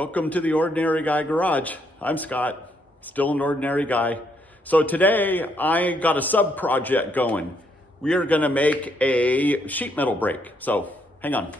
Welcome to the Ordinary Guy Garage. I'm Scott, still an ordinary guy. So today I got a sub project going. We are gonna make a sheet metal brake. So hang on.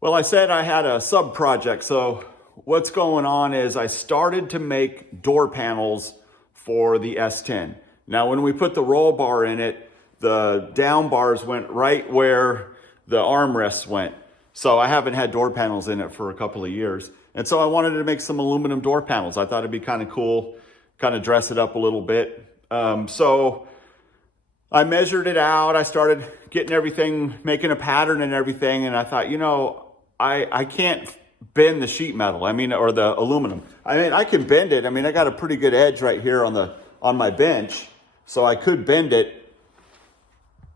Well, I said I had a sub project. So what's going on is I started to make door panels for the S10. Now, when we put the roll bar in it, the down bars went right where the armrests went. So I haven't had door panels in it for a couple of years. And so I wanted to make some aluminum door panels. I thought it'd be kind of cool, kind of dress it up a little bit. So I measured it out. I started getting everything, making a pattern and everything. And I thought, you know, I can't bend the sheet metal. Or the aluminum. I can bend it. I got a pretty good edge right here on my bench. So I could bend it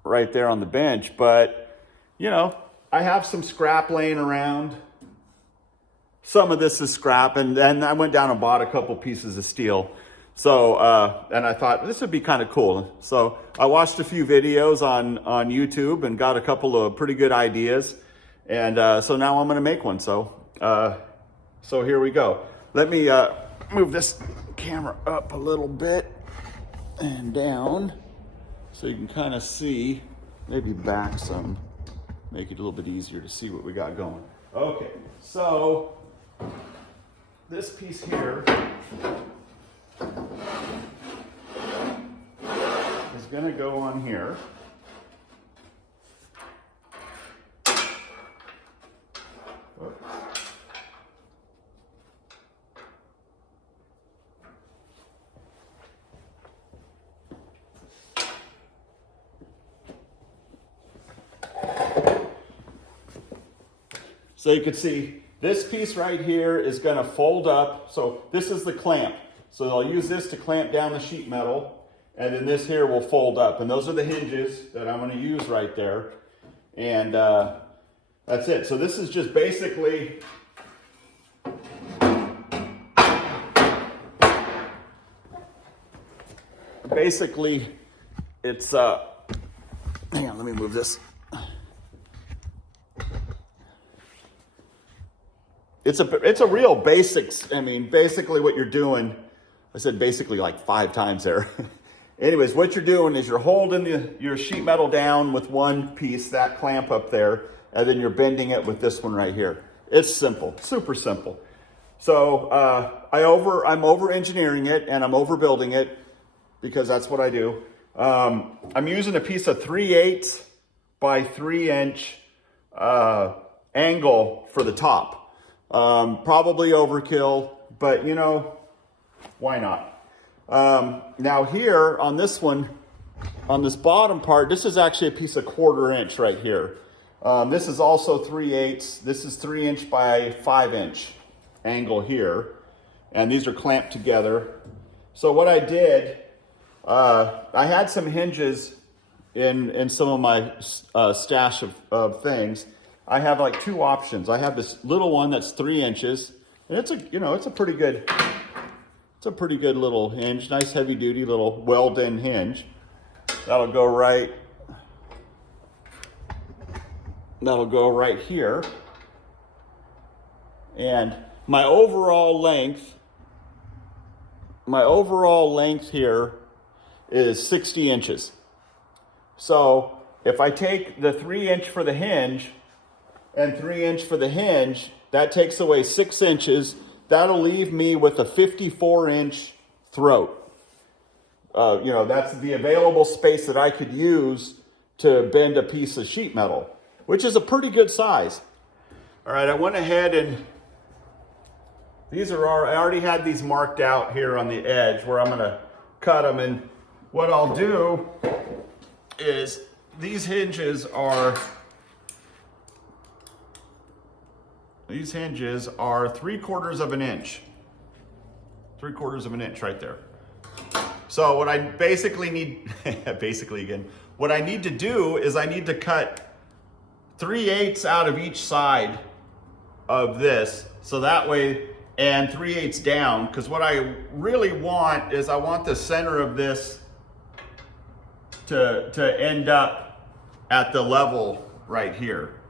right there on the bench, but you know, I have some scrap laying around. Some of this is scrap, and then I went down and bought a couple pieces of steel. So, and I thought this would be kind of cool. So I watched a few videos on YouTube and got a couple of pretty good ideas. And so now I'm gonna make one. So here we go. Let me move this camera up a little bit and down so you can kind of see, maybe back some, make it a little bit easier to see what we got going. Okay, so this piece here is gonna go on here. So you can see this piece right here is going to fold up. So this is the clamp. So I'll use this to clamp down the sheet metal, and then this here will fold up. And those are the hinges that I'm going to use right there. And that's it. So this is just basically it's hang on, let me move this. It's a real basics. Basically what you're doing, I said basically like 5 times there. Anyways, what you're doing is you're holding your sheet metal down with one piece, that clamp up there, and then you're bending it with this one right here. It's simple, super simple. So I'm over engineering it and I'm overbuilding it because that's what I do. I'm using a piece of 3/8 by 3 inch angle for the top. Probably overkill, but you know, why not? Now here on this one, on this bottom part, this is actually a piece of 1/4 inch right here. This is also 3/8. This is 3 inch by 5 inch angle here. And these are clamped together. So what I did, I had some hinges in some of my stash of things. I have like 2 options. I have this little one that's 3 inches, and it's a pretty good little hinge, nice heavy duty little Welding hinge. That'll go right here. And my overall length here is 60 inches. So if I take the 3 inch for the hinge and 3 inch for the hinge, that takes away 6 inches. That'll leave me with a 54 inch throat. That's the available space that I could use to bend a piece of sheet metal, which is a pretty good size. All right, I went ahead and I already had these marked out here on the edge where I'm gonna cut them. And what I'll do is these hinges are 3/4 of an inch. 3/4 of an inch right there. So what I basically need, what I need to do is I need to cut 3/8 out of each side of this. So that way, and 3/8 down, because what I really want is I want the center of this to end up at the level right here.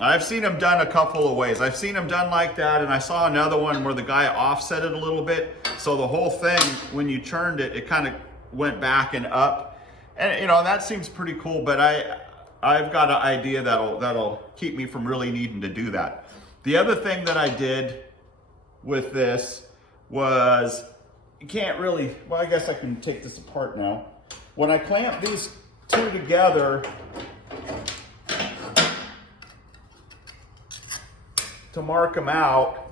I've seen them done a couple of ways. I've seen them done like that, and I saw another one where the guy offset it a little bit. So the whole thing, when you turned it, it kind of went back and up. And you know, that seems pretty cool, but I've got an idea that'll keep me from really needing to do that. The other thing that I did with this was, you can't really, well, I guess I can take this apart now. When I clamp these two together, to mark them out,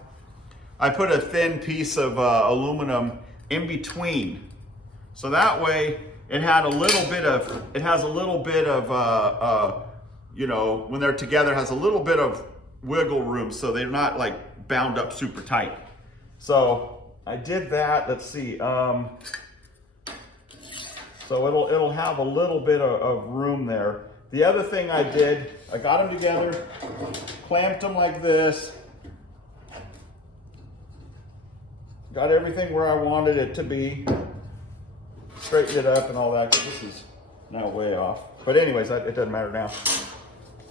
I put a thin piece of aluminum in between. So that way it has a little bit of, you know, when they're together, has a little bit of wiggle room, so they're not like bound up super tight. So I did that, let's see. So it'll have a little bit of room there. The other thing I did, I got them together, clamped them like this, got everything where I wanted it to be, straightened it up and all that. This is now way off. But anyways, it doesn't matter now.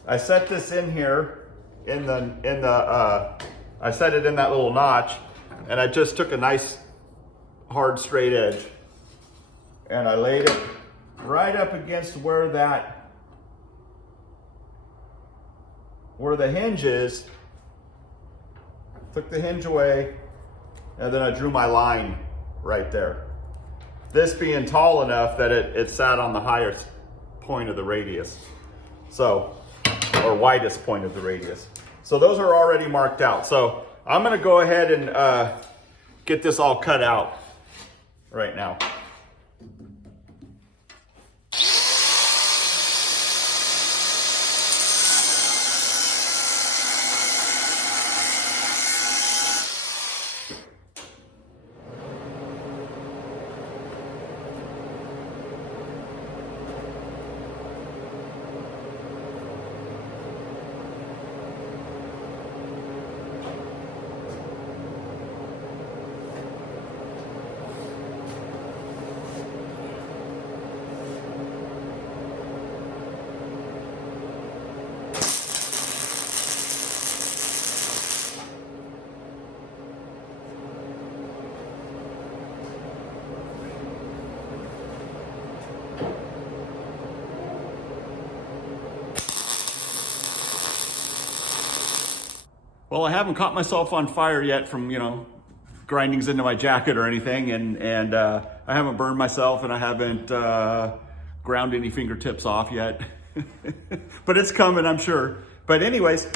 I set this in here, I set it in that little notch, and I just took a nice hard straight edge and I laid it right up against where the hinge is. Took the hinge away, and then I drew my line right there. This being tall enough that it sat on the highest point of the radius. So, or widest point of the radius. So those are already marked out. So I'm gonna go ahead and get this all cut out right now. Well, I haven't caught myself on fire yet from, you know, grindings into my jacket or anything, and I haven't burned myself, and I haven't ground any fingertips off yet. But it's coming, I'm sure. But anyways,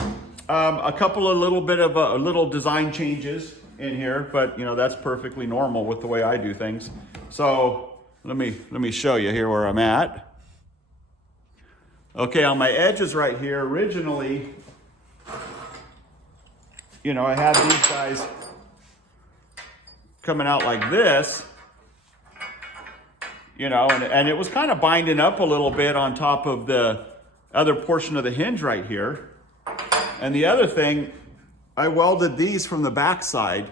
a couple of little design changes in here, but you know, that's perfectly normal with the way I do things. So let me show you here where I'm at. Okay, on my edges right here, originally, you know, I had these guys coming out like this, you know, and it was kind of binding up a little bit on top of the other portion of the hinge right here. And the other thing, I welded these from the back side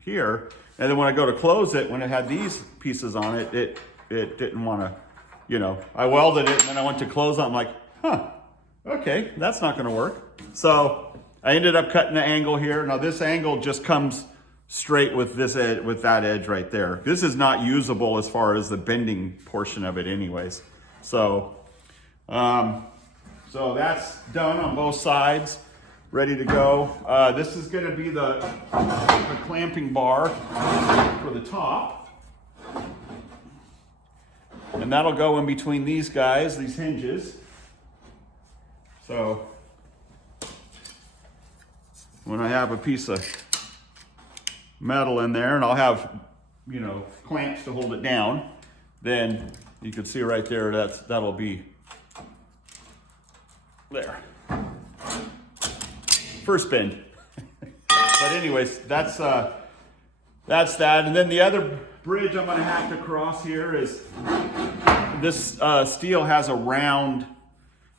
here, and then when I go to close it, when it had these pieces on it, it didn't want to, you know, I welded it, and then I went to close it, I'm like, huh, okay, that's not going to work. So I ended up cutting the angle here. Now this angle just comes straight with this edge, with that edge right there. This is not usable as far as the bending portion of it anyways. So, so that's done on both sides, ready to go. This is gonna be the clamping bar for the top. And that'll go in between these guys, these hinges. So, when I have a piece of metal in there and I'll have, you know, clamps to hold it down, then you can see right there, that'll be there. First bend. But anyways, that's that. And then the other bridge I'm gonna have to cross here is, this steel has a round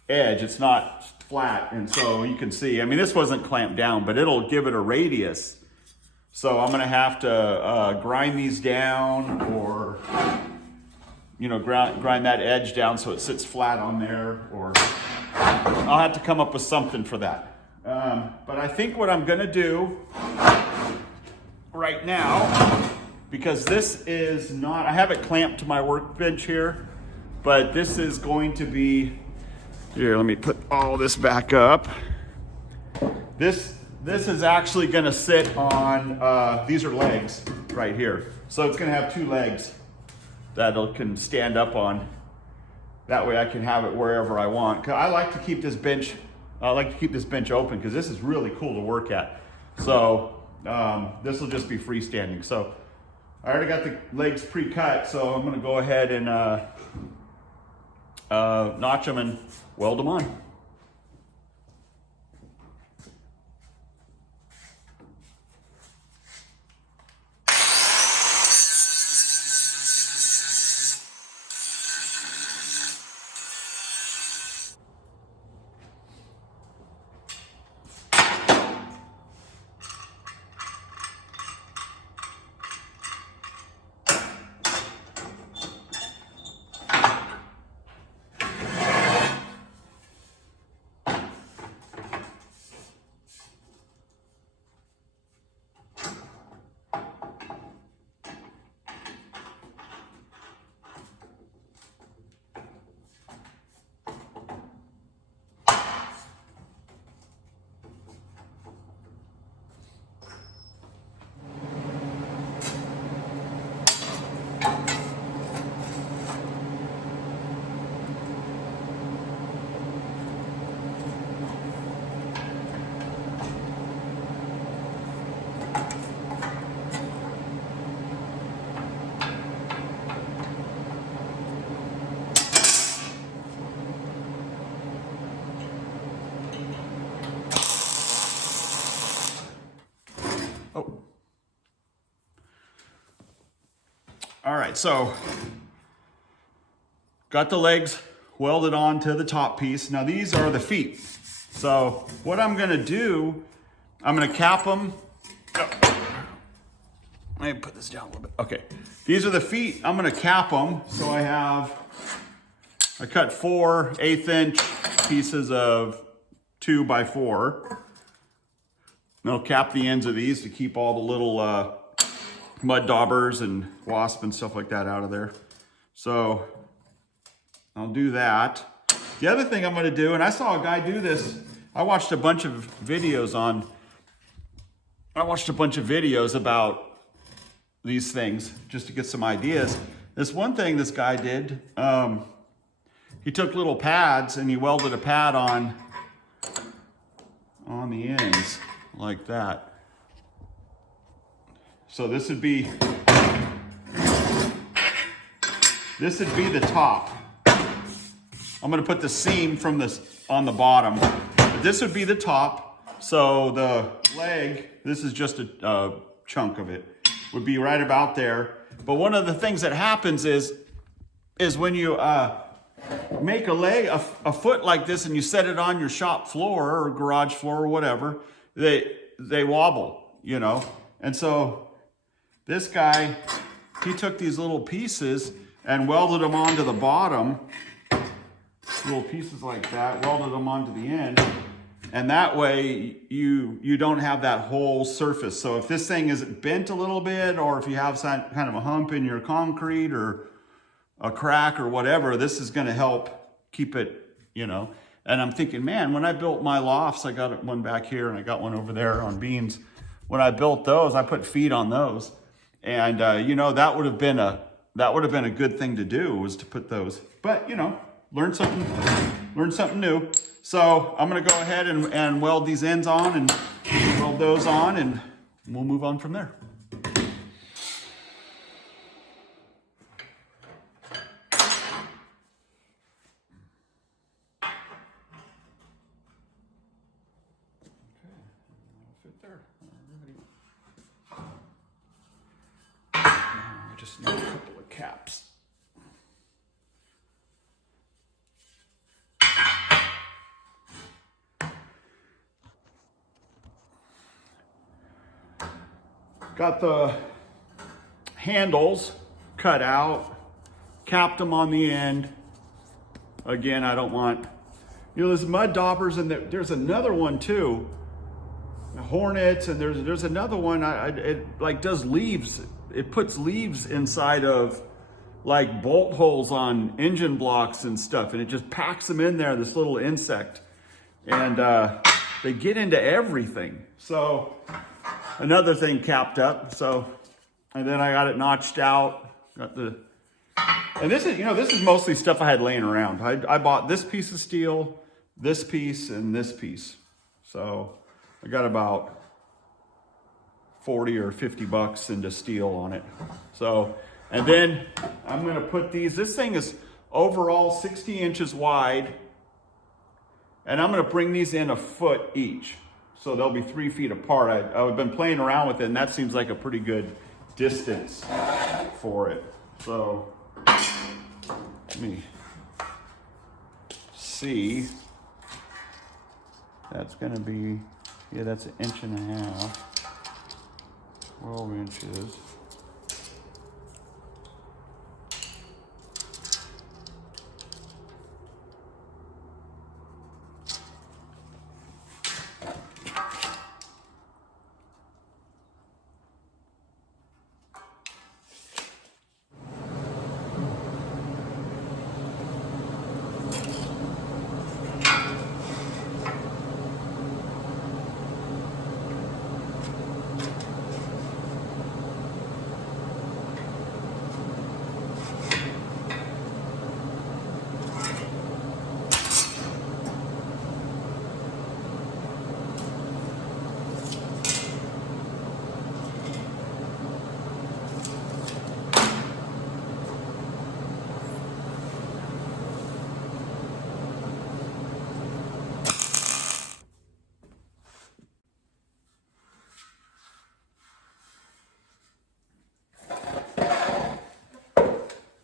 edge. It's not flat, and so you can see, I mean, this wasn't clamped down, but it'll give it a radius. So I'm gonna have to grind these down, or you know, grind that edge down so it sits flat on there, or I'll have to come up with something for that. But I think what I'm gonna do right now, because this is not, I have it clamped to my workbench here, but this is going to be, here, let me put all this back up. This is actually gonna sit on, these are legs right here. So it's gonna have 2 legs that it can stand up on. That way I can have it wherever I want. 'Cause I like to keep this bench, open because this is really cool to work at. So this will just be freestanding. So I already got the legs pre-cut, so I'm gonna go ahead and notch them and weld them on. Oh. All right, so got the legs welded on to the top piece. Now these are the feet. So what I'm gonna do, I'm gonna cap them. Oh. Let me put this down a little bit. Okay, these are the feet. I'm gonna cap them. So I cut 4 1/8" pieces of 2x4. And I'll cap the ends of these to keep all the little mud daubers and wasp and stuff like that out of there. So I'll do that. The other thing I'm gonna do, and I saw a guy do this, I watched a bunch of videos about these things just to get some ideas. This one thing this guy did, he took little pads and he welded a pad on the ends like that. So this would be the top. I'm gonna put the seam from this on the bottom, but this would be the top. So the leg, this is just a chunk of it, would be right about there. But one of the things that happens is when you make a foot like this and you set it on your shop floor or garage floor or whatever, they wobble, you know. And so this guy, he took these little pieces and welded them onto the bottom, little pieces like that, welded them onto the end. And that way you don't have that whole surface. So if this thing is bent a little bit, or if you have some kind of a hump in your concrete or a crack or whatever, this is gonna help keep it, you know. And I'm thinking, man, when I built my lofts, I got one back here and I got one over there on beams. When I built those, I put feet on those. And you know, that would have been a good thing to do, was to put those. But you know, learn something new. So I'm gonna go ahead and weld these ends on and weld those on, and we'll move on from there. Fit there. Now I just need a couple of caps. Got the handles cut out capped them on the end. Again, I don't want, there's mud daubers, and there's another one too. Hornets, and there's another one. It like does leaves. It puts leaves inside of like bolt holes on engine blocks and stuff, and it just packs them in there. This little insect, and they get into everything. So another thing capped up. So, and then I got it notched out. Got the, and this is mostly stuff I had laying around. I bought this piece of steel, this piece, and this piece. So I got about 40 or 50 bucks into steel on it. So, and then I'm gonna put these, this thing is overall 60 inches wide, and I'm gonna bring these in a foot each. So they'll be 3 feet apart. I've been playing around with it, and that seems like a pretty good distance for it. So let me see. That's gonna be, yeah, that's 1.5 inches, 12 inches.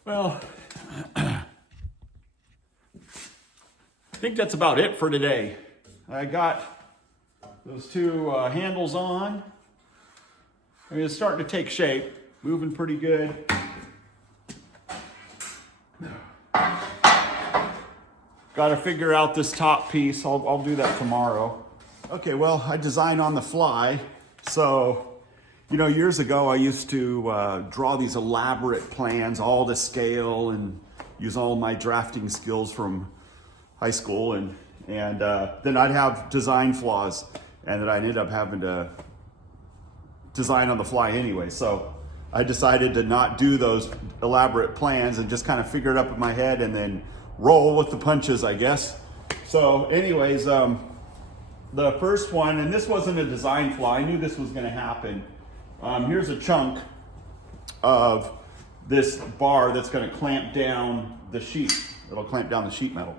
Well, I think that's about it for today. I got those two handles on. I mean, it's starting to take shape, moving pretty good. Got to figure out this top piece. I'll do that tomorrow. Okay, well, I design on the fly. So, years ago I used to draw these elaborate plans, all to scale, and use all my drafting skills from high school. And then I'd have design flaws, and then I'd end up having to design on the fly anyway. So I decided to not do those elaborate plans and just kind of figure it up in my head and then roll with the punches, I guess. So anyways, the first one, and this wasn't a design flaw, I knew this was gonna happen. Here's a chunk of this bar that's gonna clamp down the sheet. It'll clamp down the sheet metal.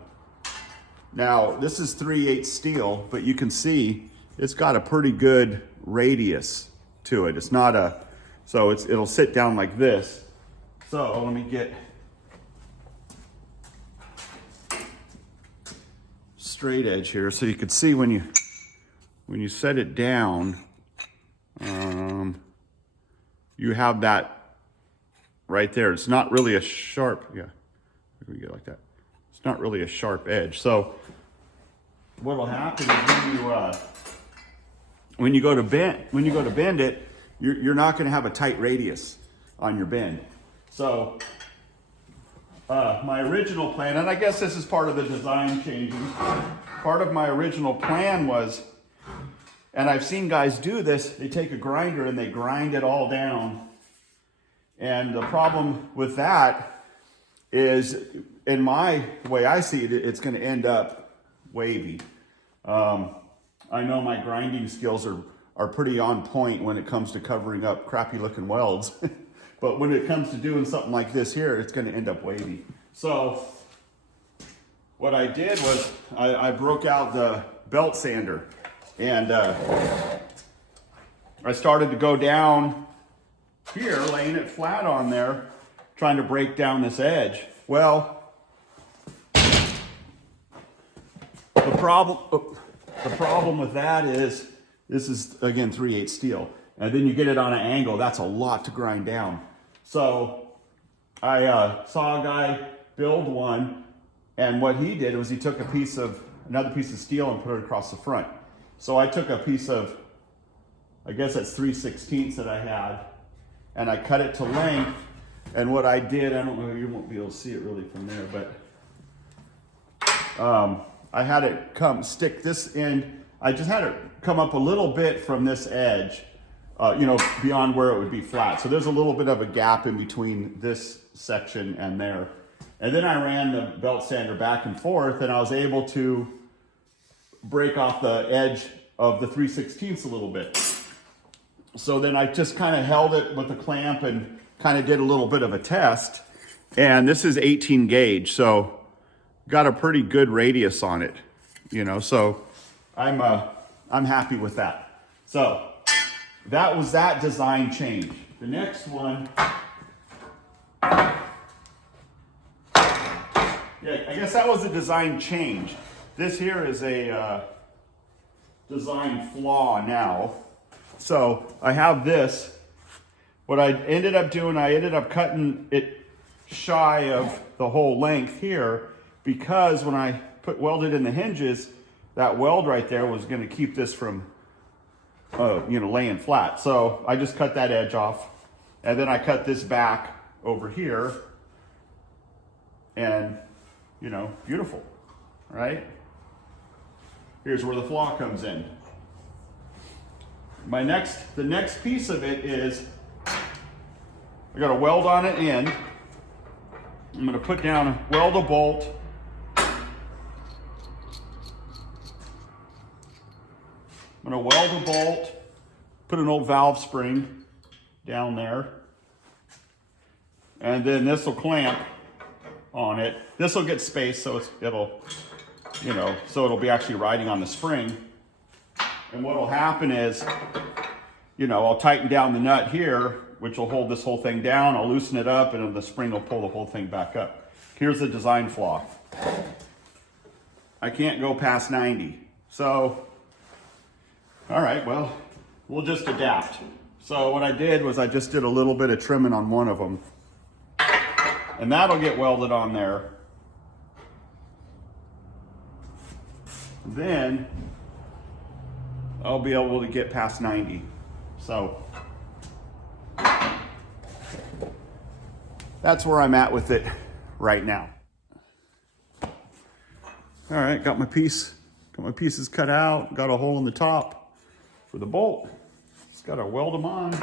Now, this is 3/8 steel, but you can see it's got a pretty good radius to it. It's not a, so it'll sit down like this. So let me get straight edge here so you can see when you set it down, you have that right there. It's not really a sharp, yeah, we get like that. It's not really a sharp edge. So what will happen is when you go to bend it, you're not going to have a tight radius on your bend. So my original plan, and I guess this is part of the design changing, part of my original plan was, and I've seen guys do this, they take a grinder and they grind it all down. And the problem with that is, in my way I see it, it's going to end up wavy. I know my grinding skills are pretty on point when it comes to covering up crappy looking welds. But when it comes to doing something like this here, it's going to end up wavy. So what I did was I broke out the belt sander, and I started to go down here, laying it flat on there, trying to break down this edge. Well, the problem with that is, this is, again, 3/8 steel. And then you get it on an angle, that's a lot to grind down. So I saw a guy build one, and what he did was he took another piece of steel and put it across the front. So I took a piece of, I guess that's 3/16 that I had, and I cut it to length. And what I did, I don't know, you won't be able to see it really from there, but I had it stick this end. I just had it come up a little bit from this edge, beyond where it would be flat. So there's a little bit of a gap in between this section and there. And then I ran the belt sander back and forth, and I was able to break off the edge of the 3/16 a little bit. So then I just kind of held it with a clamp and kind of did a little bit of a test. And this is 18 gauge, so got a pretty good radius on it, so I'm happy with that. So that was that design change. The next one, yeah, I guess that was a design change. This here is a design flaw now. So I have this. What I ended up doing, I ended up cutting it shy of the whole length here, because when I welded in the hinges, that weld right there was going to keep this from laying flat. So I just cut that edge off, and then I cut this back over here, and beautiful, right? Here's where the flaw comes in. The next piece of it is, I got a weld on it in. I'm going to weld a bolt. I'm going to weld a bolt, put an old valve spring down there, and then this will clamp on it. This will get space, so it'll be actually riding on the spring. And what will happen is, I'll tighten down the nut here, which will hold this whole thing down. I'll loosen it up, and the spring will pull the whole thing back up. Here's the design flaw. I can't go past 90. So, all right, well, we'll just adapt. So what I did was I just did a little bit of trimming on one of them, and that'll get welded on there. Then I'll be able to get past 90. So that's where I'm at with it right now. All right, got my pieces cut out, got a hole in the top for the bolt. Just gotta weld them on.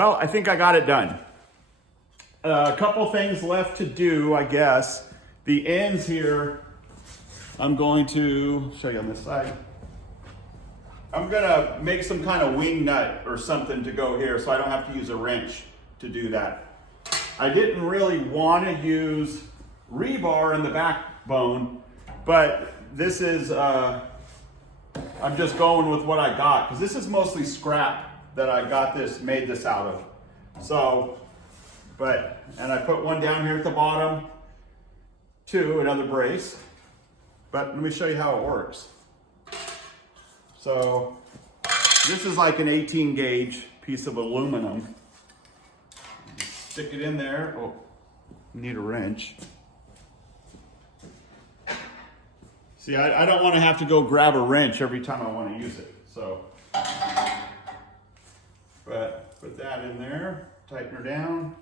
Well, I think I got it done. A couple things left to do, I guess. The ends here, I'm going to show you on this side. I'm gonna make some kind of wing nut or something to go here so I don't have to use a wrench to do that. I didn't really want to use rebar in the backbone, but this is, I'm just going with what I got, because this is mostly scrap that I got this, made this out of. So, and I put one down here at the bottom, too, another brace. But let me show you how it works. So, this is like an 18 gauge piece of aluminum. Stick it in there. Oh, need a wrench. See, I don't want to have to go grab a wrench every time I want to use it. So, but put that in there, tighten her down.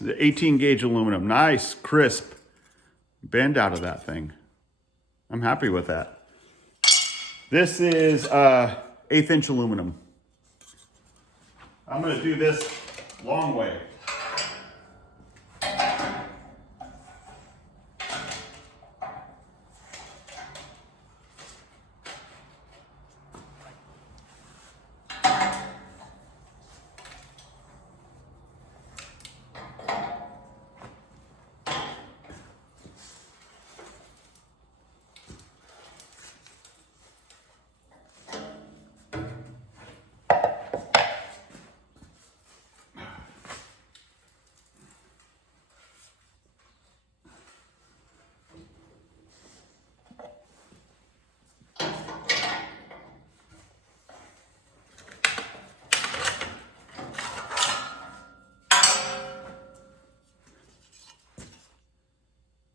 The 18 gauge aluminum, nice, crisp bend out of that thing. I'm happy with that. This is 1/8 inch aluminum. I'm gonna do this long way.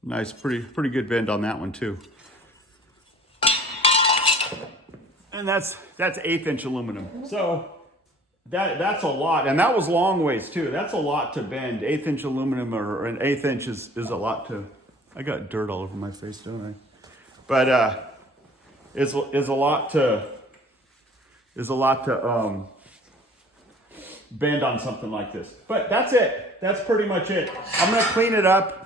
Nice, pretty good bend on that one too. And that's 1/8 inch aluminum. So that's a lot, and that was long ways too. That's a lot to bend. 1/8 inch aluminum or an 1/8 inch is a lot to. I got dirt all over my face, don't I? But is a lot to bend on something like this. But that's it. That's pretty much it. I'm gonna clean it up.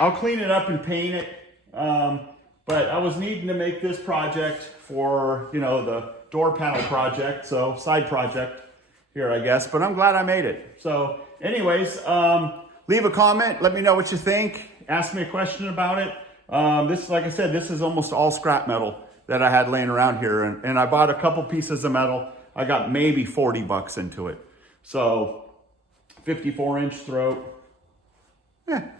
I'll clean it up and paint it. But I was needing to make this project for, the door panel project. So side project here, I guess, but I'm glad I made it. So anyways, leave a comment. Let me know what you think. Ask me a question about it. This, like I said, this is almost all scrap metal that I had laying around here. And I bought a couple pieces of metal. I got maybe 40 bucks into it. So 54 inch throat.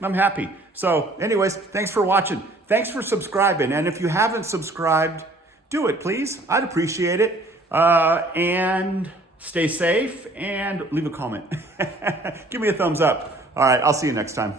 I'm happy. So anyways, thanks for watching. Thanks for subscribing. And if you haven't subscribed, do it, please. I'd appreciate it. And stay safe and leave a comment. Give me a thumbs up. All right, I'll see you next time.